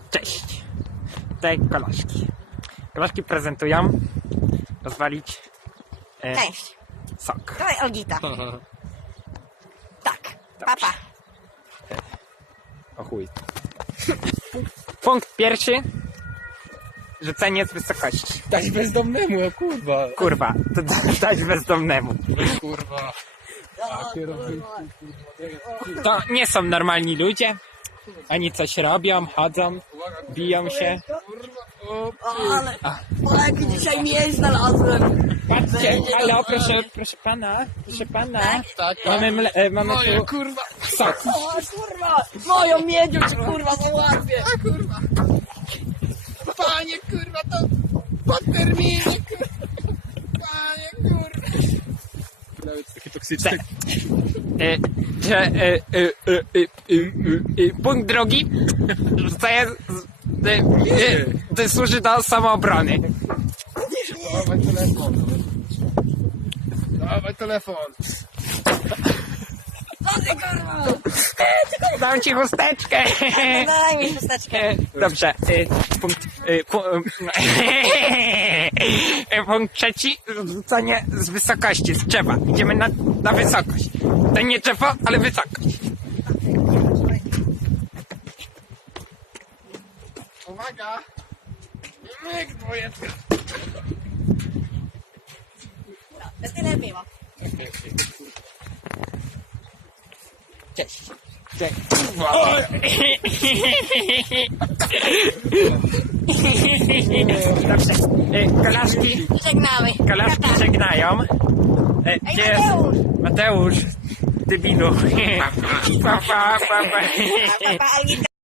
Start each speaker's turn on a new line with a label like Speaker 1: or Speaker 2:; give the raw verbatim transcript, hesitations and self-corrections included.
Speaker 1: Cześć. Tutaj kolaszki. Kolaszki prezentują rozwalić e,
Speaker 2: Cześć.
Speaker 1: sok.
Speaker 2: Dawaj, Olgita. Tak. Papa.
Speaker 1: O chuj. Punkt pierwszy. Rzucenie z wysokości.
Speaker 3: Dać bezdomnemu, o kurwa.
Speaker 1: Kurwa, to da- dać bezdomnemu.
Speaker 3: Kurwa.
Speaker 1: To nie są normalni ludzie. Oni coś robią, chodzą, biją się.
Speaker 2: O, ale... O, jaki dzisiaj mieć znalazłem.
Speaker 1: Patrzcie, halo, proszę, proszę pana, proszę pana.
Speaker 3: Tak,
Speaker 1: Mamy, mle, e, mamy
Speaker 3: moje
Speaker 1: tu
Speaker 3: kurwa.
Speaker 1: sok.
Speaker 2: O, kurwa. Moją miedzią ci, kurwa, załatwię.
Speaker 3: A kurwa. Panie kurwa, to po terminie kurwa. Panie kurwa. Nawet takie toksyczne.
Speaker 1: E, że, e, e, e, e, e, e, punkt drugi. Rzucenie z, e, e, to służy do samoobrony.
Speaker 3: Dawaj telefon. Dawaj telefon.
Speaker 2: Co ty, kurwa?
Speaker 1: Dam ci chusteczkę.
Speaker 2: Daj mi chusteczkę.
Speaker 1: E, Dobrze, e, punkt, e, pu, e, punkt trzeci, rzucanie z wysokości, z drzewa. Idziemy na, na wysokość. To nie drzewo, ale wysokość.
Speaker 3: Uwaga. Myk dwójeczka.
Speaker 2: To tyle piwa.
Speaker 1: Cześć. Cześć. Dobrze, e, kolaszki,
Speaker 2: Żegnamy.
Speaker 1: kolaszki żegnają. E,
Speaker 2: Ej,
Speaker 1: gdzie jest
Speaker 2: Mateusz.
Speaker 1: Mateusz, debilu. Pa, pa, pa, pa.
Speaker 2: Papa, Olgita.